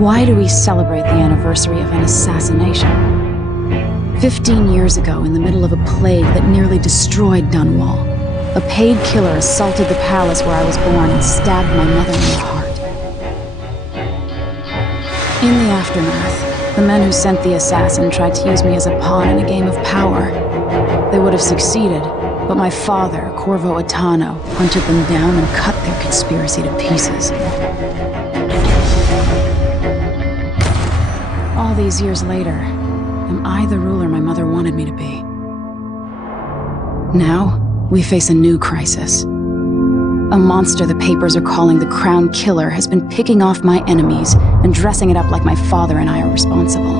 Why do we celebrate the anniversary of an assassination? 15 years ago, in the middle of a plague that nearly destroyed Dunwall, a paid killer assaulted the palace where I was born and stabbed my mother in the heart. In the aftermath, the men who sent the assassin tried to use me as a pawn in a game of power. They would have succeeded, but my father, Corvo Attano, hunted them down and cut their conspiracy to pieces. All these years later, am I the ruler my mother wanted me to be? Now, we face a new crisis. A monster the papers are calling the Crown Killer has been picking off my enemies and dressing it up like my father and I are responsible.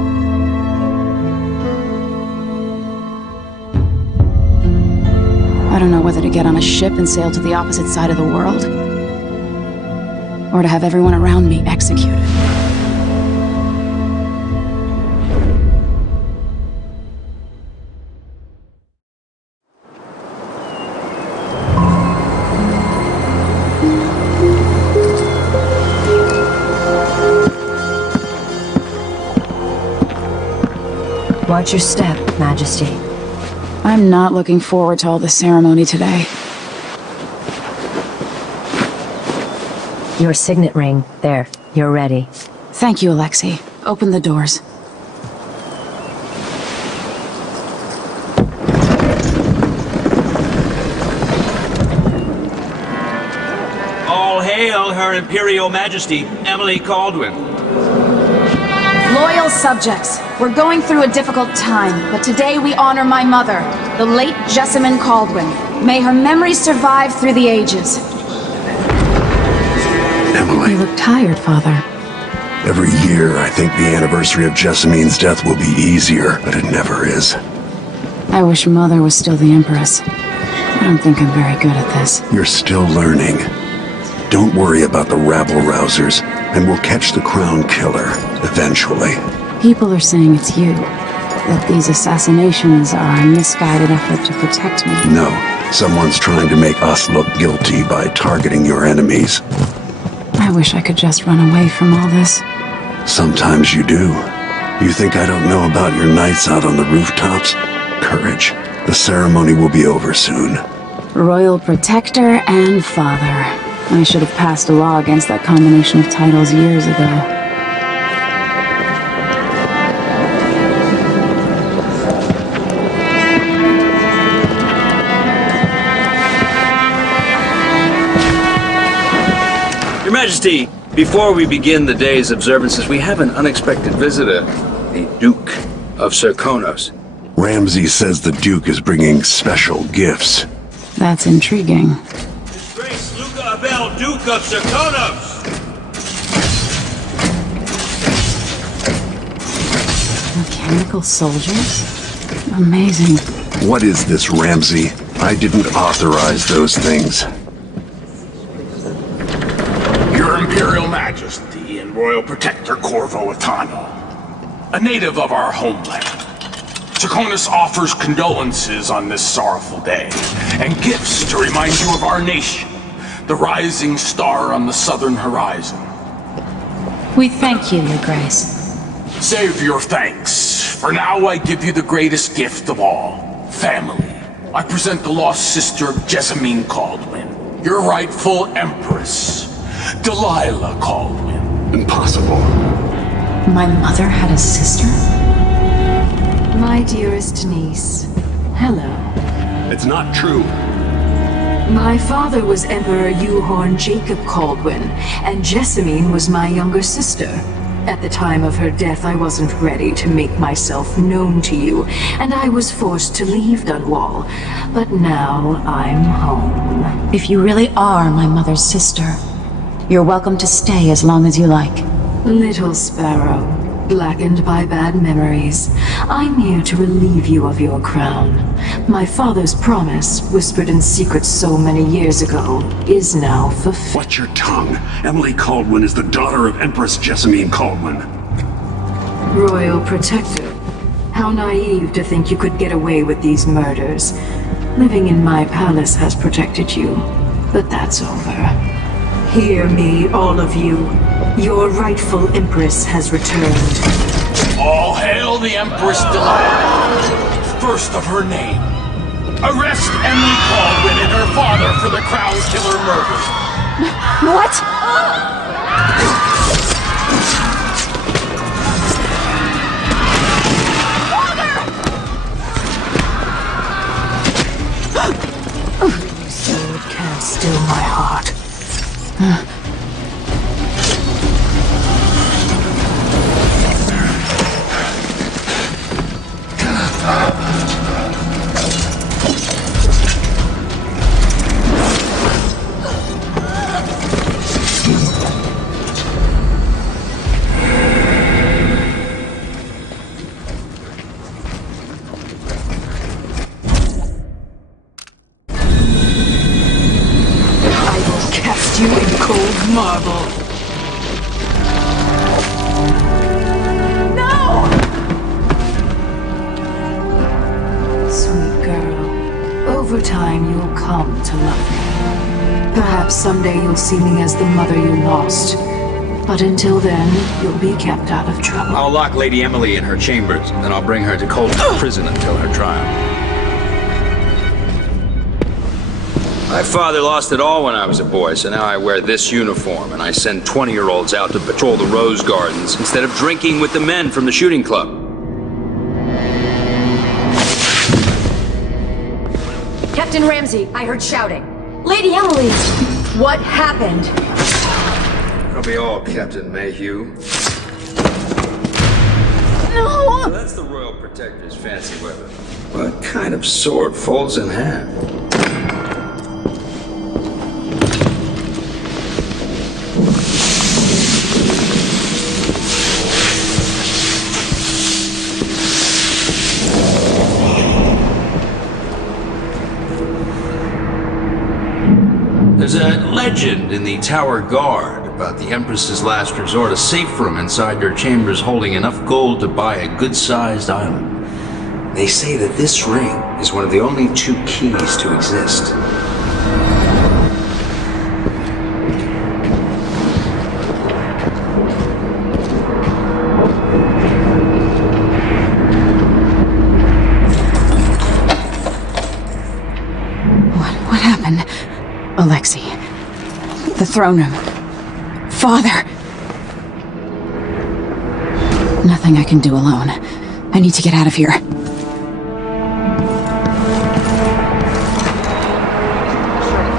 I don't know whether to get on a ship and sail to the opposite side of the world, or to have everyone around me executed. Watch your step, Majesty. I'm not looking forward to all the ceremony today. Your signet ring. There. You're ready. Thank you, Alexei. Open the doors. All hail Her Imperial Majesty, Emily Kaldwin. Loyal subjects, we're going through a difficult time, but today we honor my mother, the late Jessamine Kaldwin. May her memory survive through the ages. Emily. You look tired, Father. Every year, I think the anniversary of Jessamine's death will be easier, but it never is. I wish Mother was still the Empress. I don't think I'm very good at this. You're still learning. Don't worry about the rabble-rousers, and we'll catch the Crown Killer, eventually. People are saying it's you. That these assassinations are a misguided effort to protect me. No, someone's trying to make us look guilty by targeting your enemies. I wish I could just run away from all this. Sometimes you do. You think I don't know about your nights out on the rooftops? Courage. The ceremony will be over soon. Royal Protector and Father. I should have passed a law against that combination of titles years ago. Your Majesty, before we begin the day's observances, we have an unexpected visitor, the Duke of Serkonos. Ramsay says the Duke is bringing special gifts. That's intriguing. His Grace Luca Abel, Duke of Serkonos! Mechanical soldiers? Amazing. What is this, Ramsay? I didn't authorize those things. Your Imperial Majesty and Royal Protector Corvo Attano, a native of our homeland. Serkonos offers condolences on this sorrowful day, and gifts to remind you of our nation, the rising star on the southern horizon. We thank you, Your Grace. Save your thanks. For now I give you the greatest gift of all, family. I present the lost sister of Jessamine Kaldwin, your rightful Empress, Delilah Kaldwin. Impossible. My mother had a sister? My dearest niece, hello. It's not true. My father was Emperor Euhorn Jacob Kaldwin, and Jessamine was my younger sister. At the time of her death, I wasn't ready to make myself known to you, and I was forced to leave Dunwall. But now I'm home. If you really are my mother's sister, you're welcome to stay as long as you like. Little sparrow, blackened by bad memories, I'm here to relieve you of your crown. My father's promise, whispered in secret so many years ago, is now fulfilled. Watch your tongue. Emily Kaldwin is the daughter of Empress Jessamine Kaldwin. Royal Protector, how naive to think you could get away with these murders. Living in my palace has protected you, but that's over. Hear me, all of you. Your rightful Empress has returned. All hail the Empress Delilah, first of her name. Arrest Emily Caldwin and her father for the Crown Killer murders. What? Sword can't still my heart. You in cold marble. No! Sweet girl, over time you'll come to love me. Perhaps someday you'll see me as the mother you lost. But until then, you'll be kept out of trouble. I'll lock Lady Emily in her chambers, then I'll bring her to Colton's prison until her trial. My father lost it all when I was a boy, so now I wear this uniform, and I send 20-year-olds out to patrol the rose gardens instead of drinking with the men from the shooting club. Captain Ramsey, I heard shouting. Lady Emily! What happened? I'll be all Captain Mayhew. No! So that's the Royal Protector's fancy weapon. What kind of sword folds in half? There's a legend in the Tower Guard about the Empress's last resort, a safe room inside her chambers holding enough gold to buy a good-sized island. They say that this ring is one of the only 2 keys to exist. What happened? Alexei. The throne room. Father! Nothing I can do alone. I need to get out of here.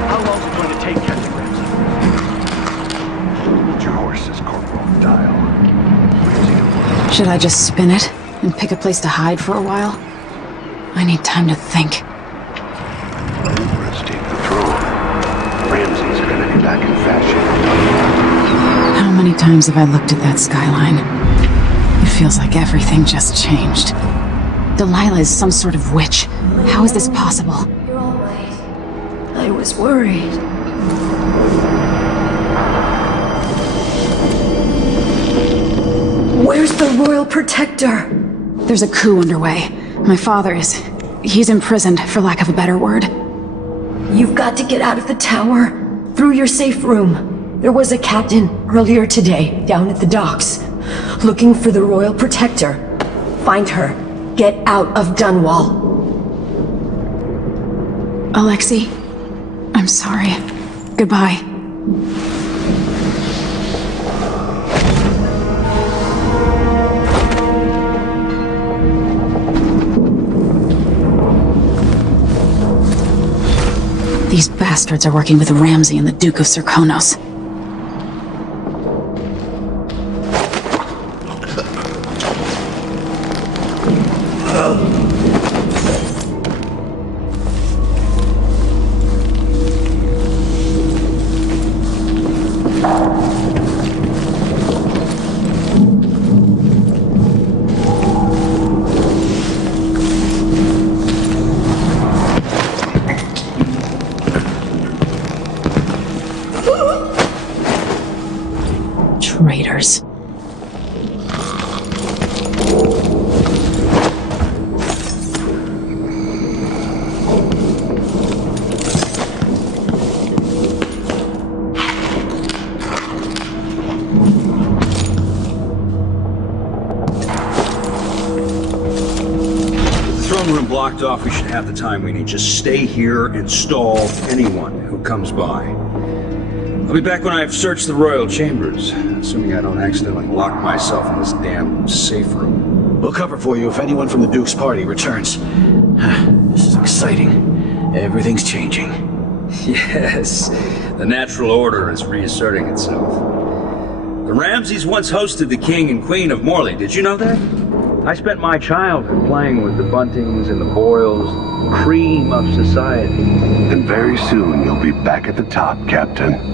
How long is it going to take, Captain Ramsey? Hold your horses, Corporal. Dial. Should I just spin it and pick a place to hide for a while? I need time to think. Let's take the throne. Ramsey's gonna be back in fashion. How many times have I looked at that skyline? It feels like everything just changed. Delilah is some sort of witch. How is this possible? You're all right. I was worried. Where's the Royal Protector? There's a coup underway. My father is... he's imprisoned, for lack of a better word. You've got to get out of the tower. Through your safe room. There was a captain earlier today down at the docks. Looking for the Royal Protector. Find her. Get out of Dunwall. Alexei, I'm sorry. Goodbye. These bastards are working with Ramsey and the Duke of Serkonos. Traitors. blocked off. We should have the time we need. Just stay here and stall anyone who comes by. I'll be back when I've searched the royal chambers, assuming I don't accidentally lock myself in this damn safe room. We'll cover for you if anyone from the Duke's party returns. This is exciting. Everything's changing. Yes, the natural order is reasserting itself. The Ramseys once hosted the King and Queen of Morley. Did you know that? I spent my childhood playing with the Buntings and the Boyles, cream of society. And very soon you'll be back at the top, Captain.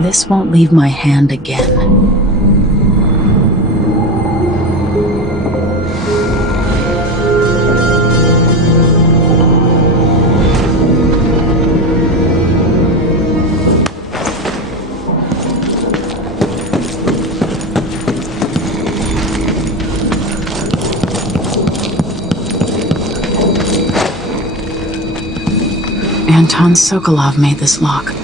This won't leave my hand again. Anton Sokolov made this lock.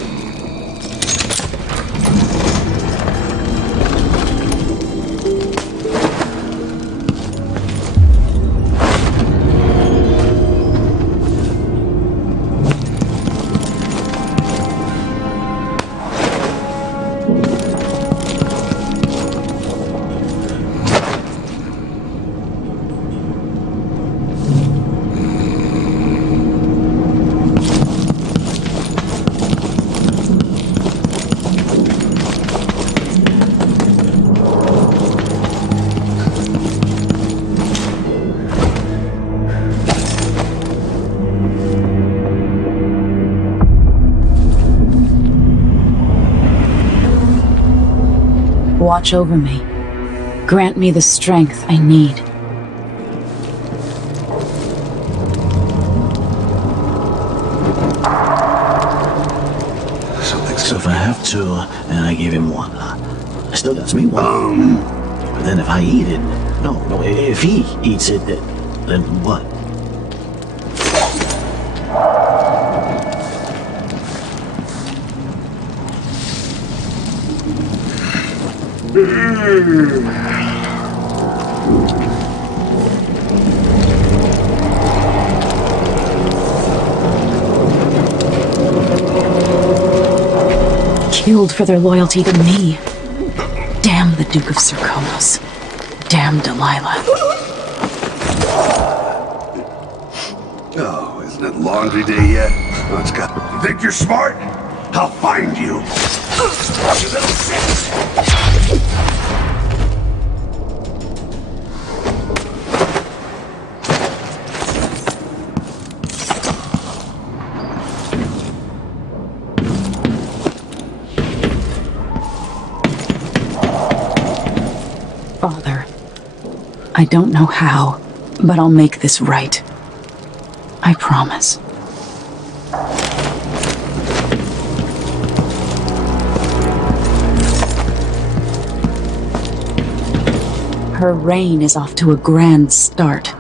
Watch over me. Grant me the strength I need. So if I have two, and I give him one, I still got me one. But then if I eat it, no, if he eats it, then what? Killed for their loyalty to me. Damn the Duke of Serkonos. Damn Delilah. Oh, isn't it laundry day yet? Let's go. You think you're smart? I'll find you. You little shit. Father, I don't know how, but I'll make this right. I promise. Her reign is off to a grand start.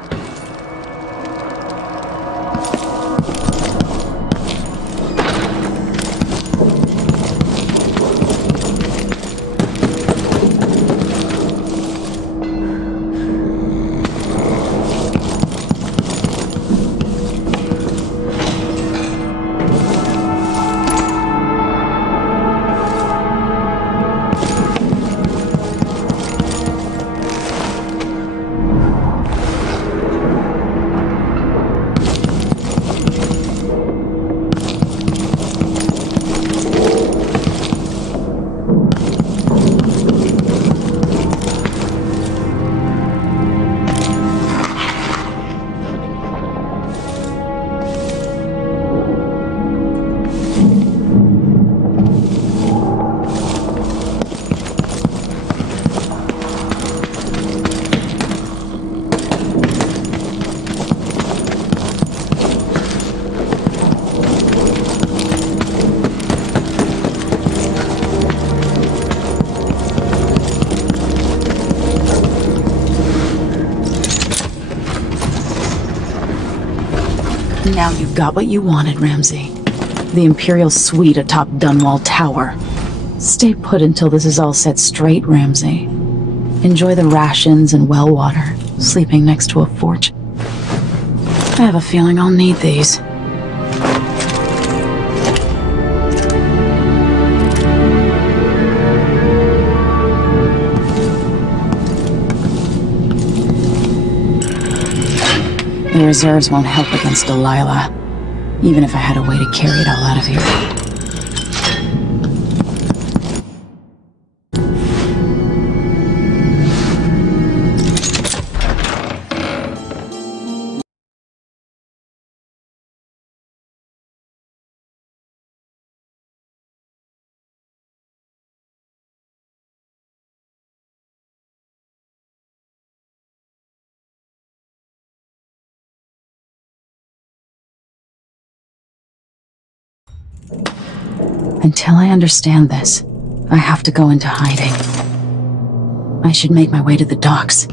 Now you've got what you wanted, Ramsey. The Imperial suite atop Dunwall Tower. Stay put until this is all set straight, Ramsey. Enjoy the rations and well water, sleeping next to a forge. I have a feeling I'll need these. The reserves won't help against Delilah, even if I had a way to carry it all out of here. Until I understand this, I have to go into hiding. I should make my way to the docks.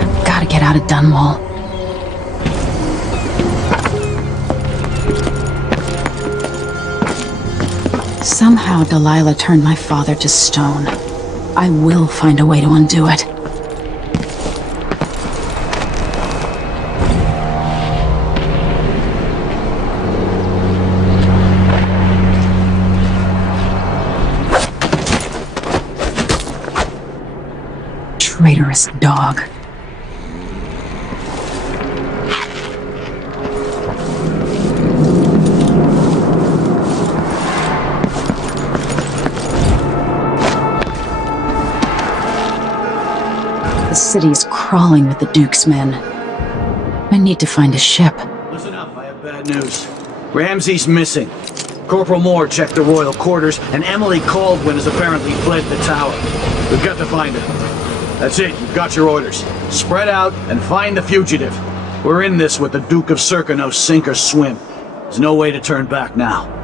I've got to get out of Dunwall. Somehow Delilah turned my father to stone. I will find a way to undo it. Traitorous dog. The city's crawling with the Duke's men. I need to find a ship. Listen up, I have bad news. Ramsey's missing. Corporal Moore checked the royal quarters, and Emily Caldwin has apparently fled the tower. We've got to find her. That's it, you've got your orders. Spread out and find the fugitive. We're in this with the Duke of Circano, sink or swim. There's no way to turn back now.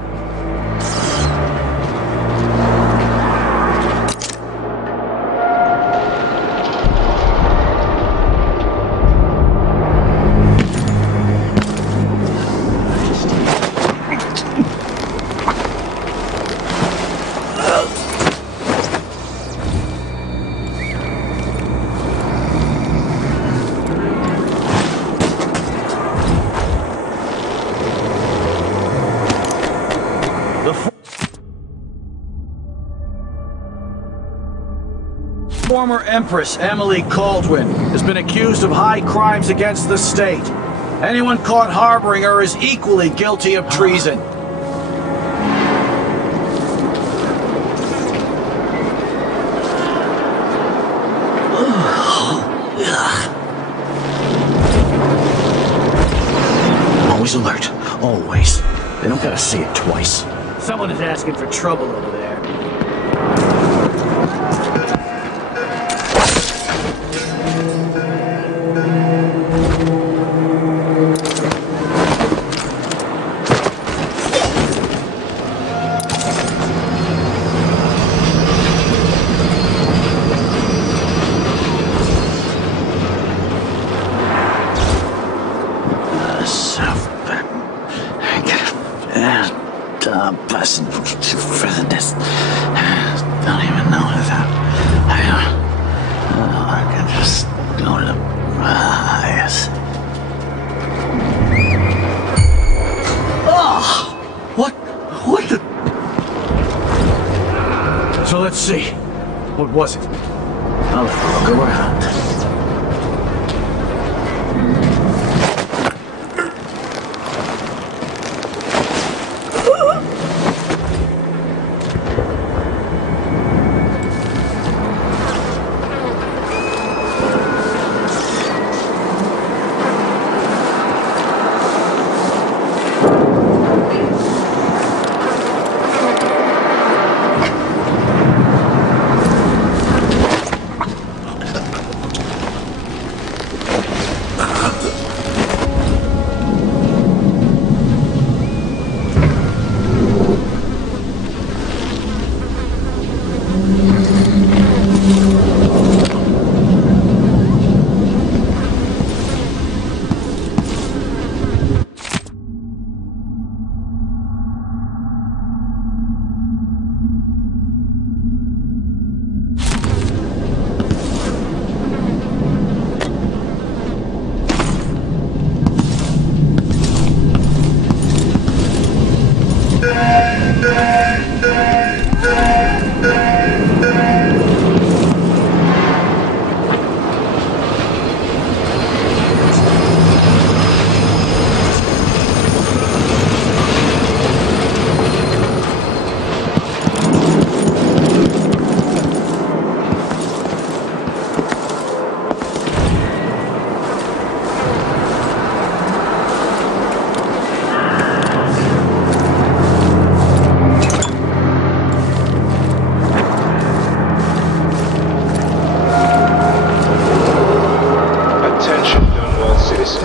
Former Empress Emily Caldwin has been accused of high crimes against the state. Anyone caught harboring her is equally guilty of treason. Always alert. Always. They don't gotta see it twice. Someone is asking for trouble over there. Person further this. Don't even know that. I can just go to the eyes. Oh! What the? So let's see. What was it? I'll look around.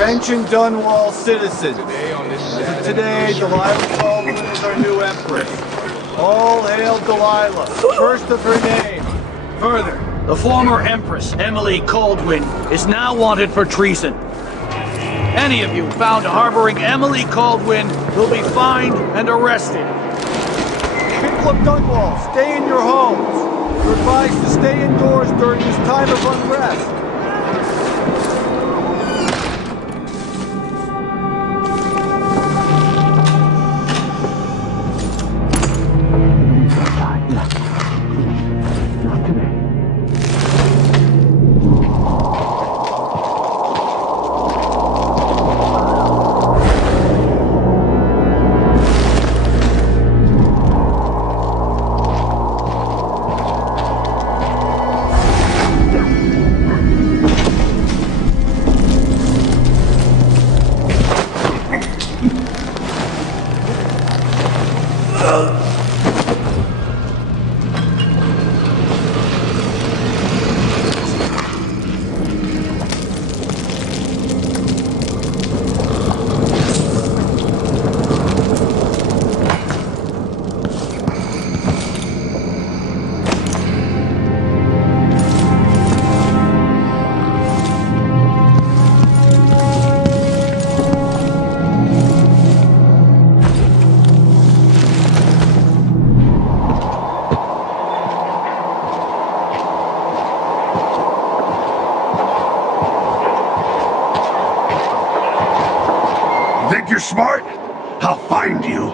Attention Dunwall citizens. As of today, Delilah Baldwin is our new empress. All hail Delilah, first of her name. Further, the former Empress, Emily Caldwin, is now wanted for treason. Any of you found harboring Emily Caldwin will be fined and arrested. People of Dunwall, stay in your homes. You're advised to stay indoors during this time of unrest. Think you're smart? I'll find you.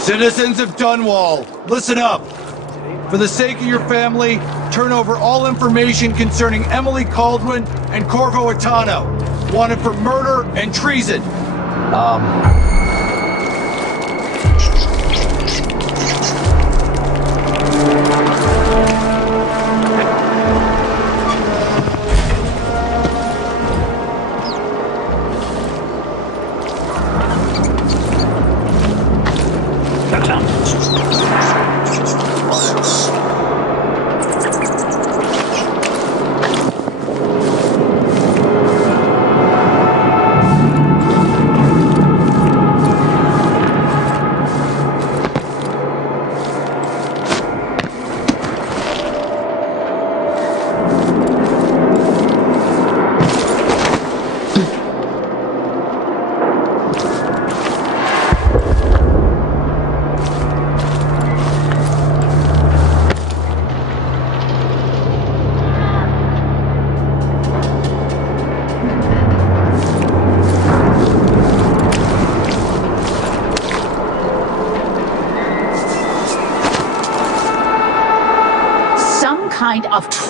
Citizens of Dunwall, listen up. For the sake of your family, turn over all information concerning Emily Caldwin and Corvo Atano, wanted for murder and treason.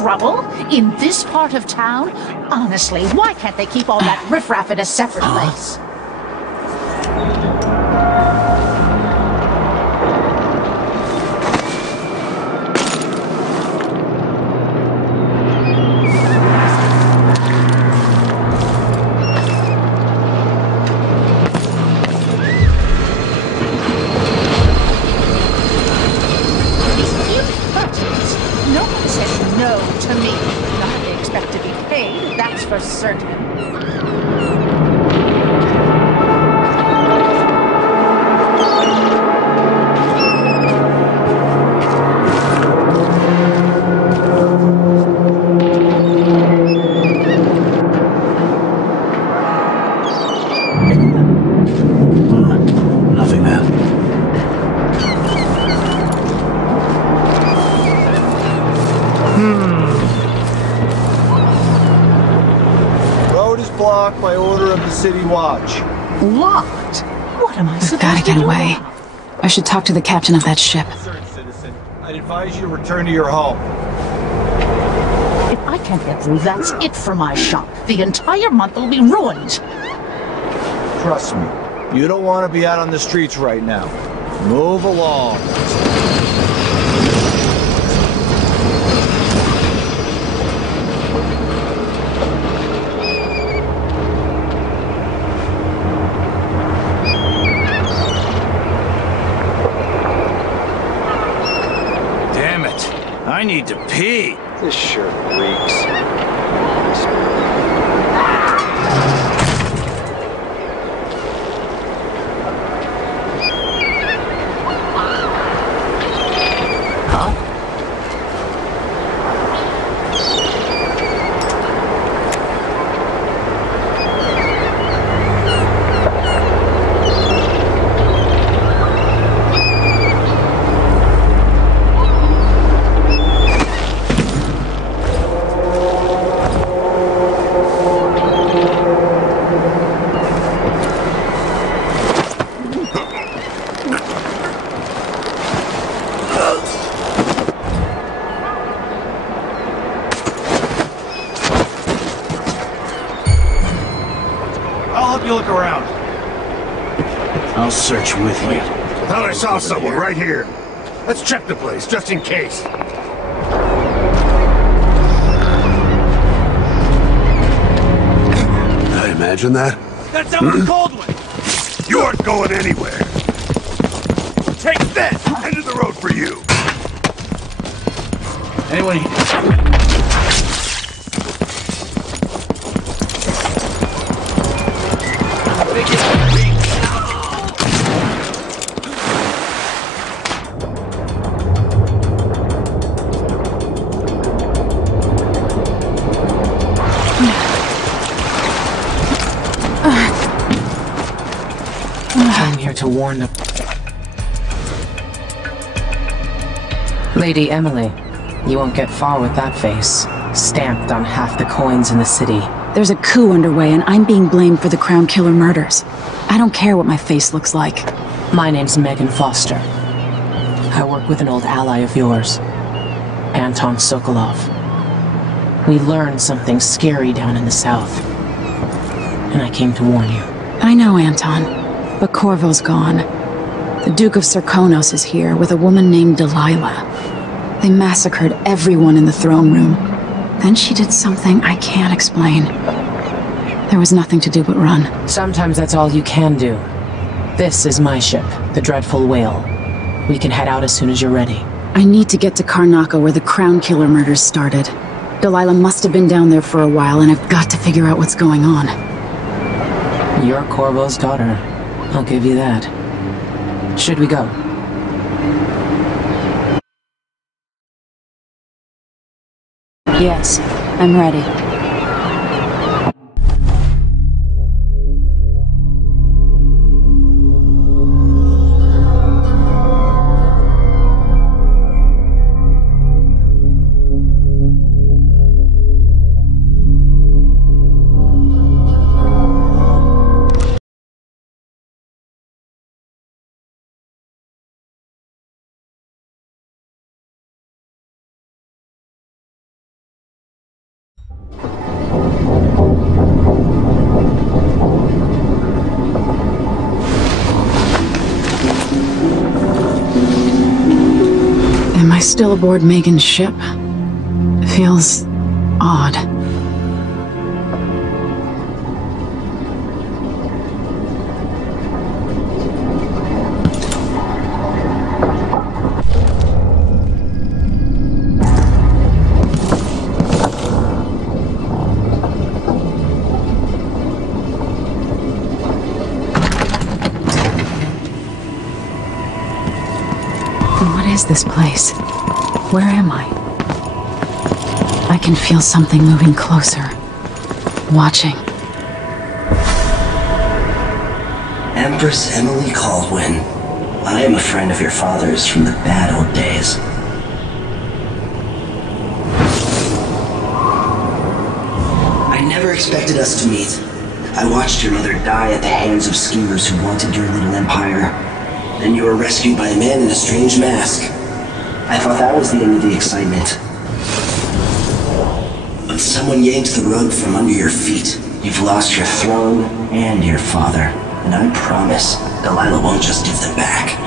trouble? In this part of town? Honestly, why can't they keep all that riffraff in a separate place? No one says no to me. Not if they expect to be paid, that's for certain. Nothing there. Road is blocked by order of the City Watch. Locked? What am I supposed Gotta to get do? away. I should talk to the captain of that ship. Sir, citizen, I'd advise you to return to your home. If I can't get through, that's it for my shop. The entire month will be ruined. Trust me, you don't want to be out on the streets right now. Move along. Damn it. I need to pee. This shirt reeks. Huh? I'll help you look around. I'll search with you. Thought I saw someone right here. Let's check the place, just in case. I imagine that. That's Emily Caldwell! You aren't going anywhere. Take this! End of the road for you. Anyone here? I'm here to warn the... Lady Emily, you won't get far with that face. Stamped on half the coins in the city. There's a coup underway and I'm being blamed for the Crown Killer murders. I don't care what my face looks like. My name's Megan Foster. I work with an old ally of yours, Anton Sokolov. We learned something scary down in the south, and I came to warn you. I know, Anton, but Corvo's gone. The Duke of Serkonos is here with a woman named Delilah. They massacred everyone in the throne room. Then she did something I can't explain. There was nothing to do but run. Sometimes that's all you can do. This is my ship, the Dreadful Whale. We can head out as soon as you're ready. I need to get to Karnaca where the Crown Killer murders started. Delilah must have been down there for a while and I've got to figure out what's going on. You're Corvo's daughter. I'll give you that. Should we go? Yes, I'm ready. still aboard Megan's ship? Feels odd. What is this place? Where am I? I can feel something moving closer. Watching. Empress Emily Caldwin. I am a friend of your father's from the bad old days. I never expected us to meet. I watched your mother die at the hands of schemers who wanted your little empire. Then you were rescued by a man in a strange mask. I thought that was the end of the excitement. But someone yanked the rug from under your feet. You've lost your throne and your father. And I promise, Delilah won't just give them back.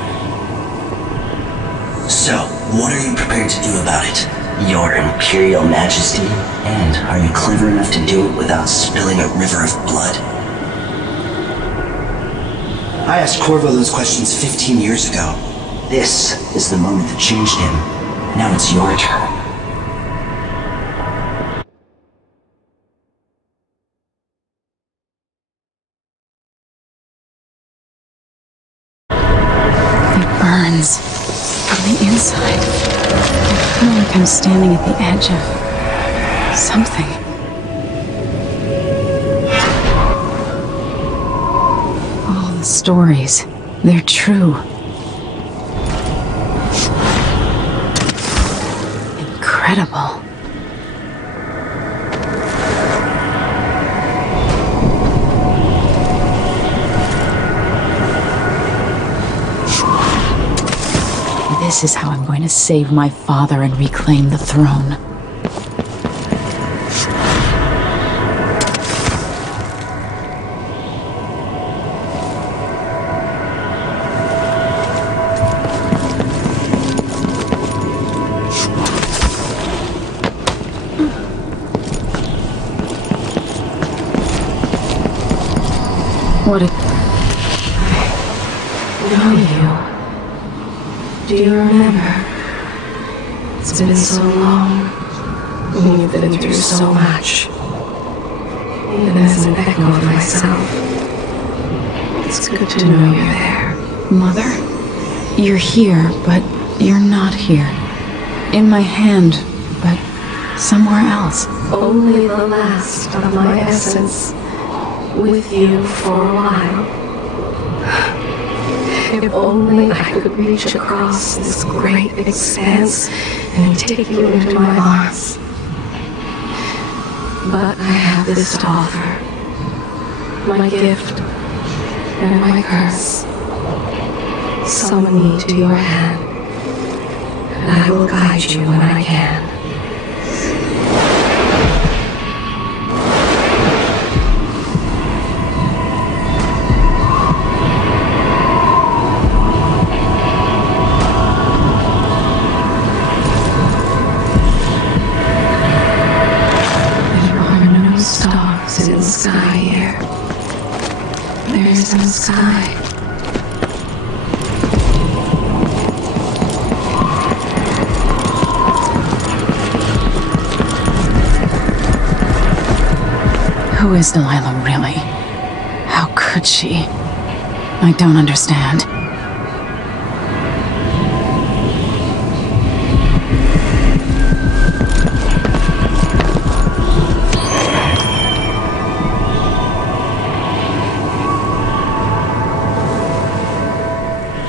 So, what are you prepared to do about it? Your Imperial Majesty? And are you clever enough to do it without spilling a river of blood? I asked Corvo those questions 15 years ago. This is the moment that changed him. Now it's your turn. It burns from the inside. I feel like I'm standing at the edge of something. Stories. They're true. Incredible. This is how I'm going to save my father and reclaim the throne. What if... I know you. Do you remember? It's been so long. We've been through so much. Even as an echo of myself. It's good to know you're there. Mother? You're here, but you're not here. In my hand, but somewhere else. Only the last of my essence. With you for a while. If only I could reach across this great expanse and take you into my arms. But I have this to offer. My gift and my curse. Summon me to your hand, and I will guide you when I can. Stars in the sky here. There is no sky. Who is Delilah really? How could she? I don't understand.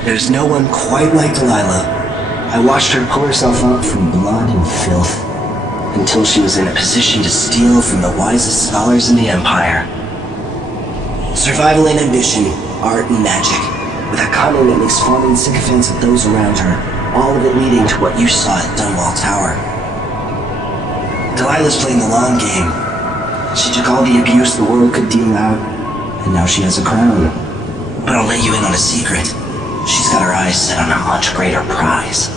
There's no one quite like Delilah. I watched her pull herself up from blood and filth until she was in a position to steal from the wisest scholars in the Empire. Survival and ambition, art and magic, with a cunning that makes farming sycophants of those around her, all of it leading to what you saw at Dunwall Tower. Delilah's playing the long game. She took all the abuse the world could deal out, and now she has a crown. But I'll let you in on a secret. She's got her eyes set on a much greater prize.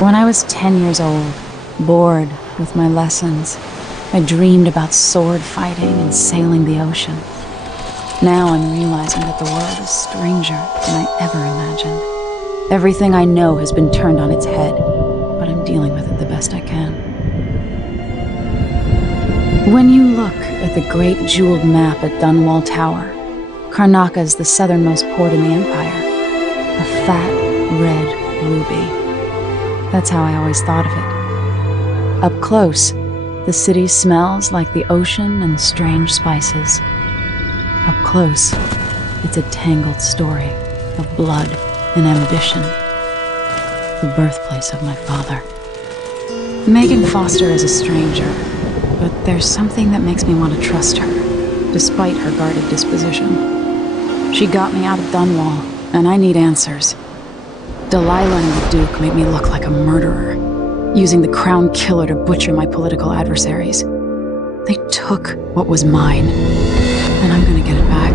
When I was 10 years old, bored with my lessons, I dreamed about sword fighting and sailing the ocean. Now I'm realizing that the world is stranger than I ever imagined. Everything I know has been turned on its head, but I'm dealing with it the best I can. When you look at the great jeweled map at Dunwall Tower, Karnaca is the southernmost port in the Empire. A fat, red ruby. That's how I always thought of it. Up close, the city smells like the ocean and strange spices. Up close, it's a tangled story of blood and ambition. The birthplace of my father. Megan Foster is a stranger, but there's something that makes me want to trust her, despite her guarded disposition. She got me out of Dunwall, and I need answers. Delilah and the Duke made me look like a murderer, using the Crown Killer to butcher my political adversaries. They took what was mine, and I'm gonna get it back.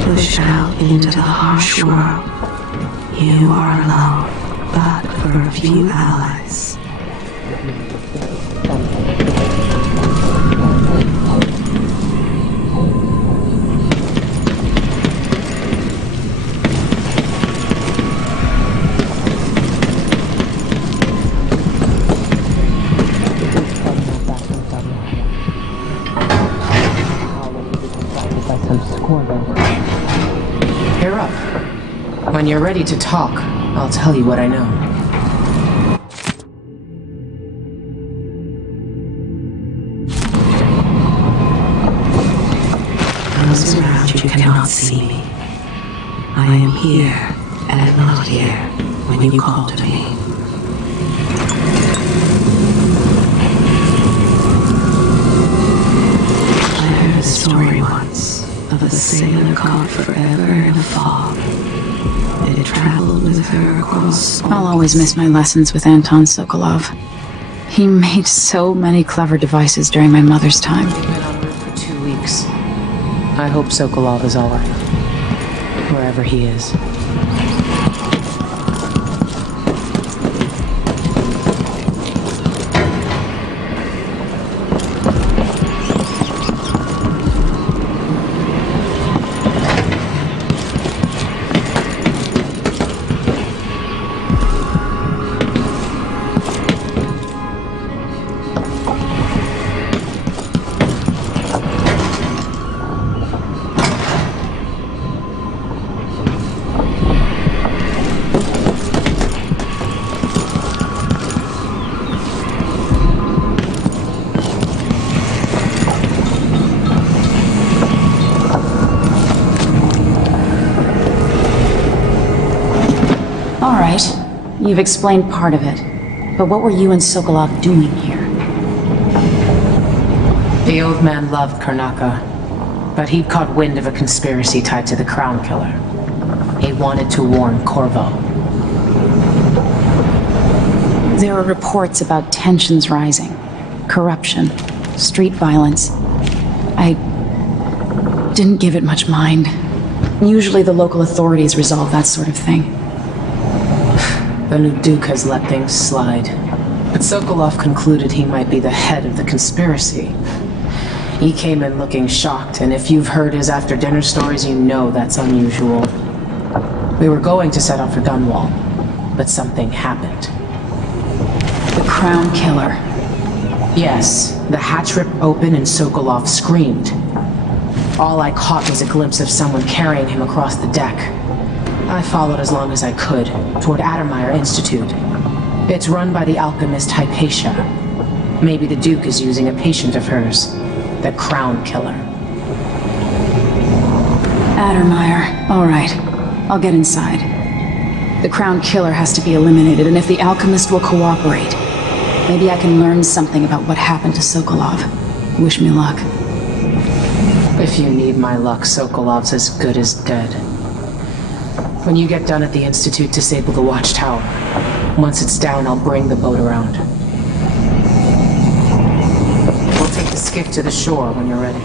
Push out into the harsh world. You are alone, but for a few allies. You're up. When you're ready to talk, I'll tell you what I know. Those around you cannot see me. I am here and not here when you call to me. I heard a story once of a sailor caught forever in a fog. It traveled with her across. I'll always miss my lessons with Anton Sokolov. He made so many clever devices during my mother's time. We've been en route for 2 weeks. I hope Sokolov is all right, wherever he is. You've explained part of it. But what were you and Sokolov doing here? The old man loved Karnaka, but he'd caught wind of a conspiracy tied to the Crown Killer. He wanted to warn Corvo. There are reports about tensions rising, corruption, street violence. I didn't give it much mind. Usually the local authorities resolve that sort of thing. The new Duke has let things slide. But Sokolov concluded he might be the head of the conspiracy. He came in looking shocked, and if you've heard his after-dinner stories, you know that's unusual. We were going to set off for Dunwall, but something happened. The Crown Killer. Yes, the hatch ripped open and Sokolov screamed. All I caught was a glimpse of someone carrying him across the deck. I followed as long as I could, toward Addermeyer Institute. It's run by the alchemist Hypatia. Maybe the Duke is using a patient of hers, the Crown Killer. Addermeyer. All right. I'll get inside. The Crown Killer has to be eliminated, and if the alchemist will cooperate, maybe I can learn something about what happened to Sokolov. Wish me luck. If you need my luck, Sokolov's as good as dead. When you get done at the Institute, disable the watchtower. Once it's down, I'll bring the boat around. We'll take the skiff to the shore when you're ready.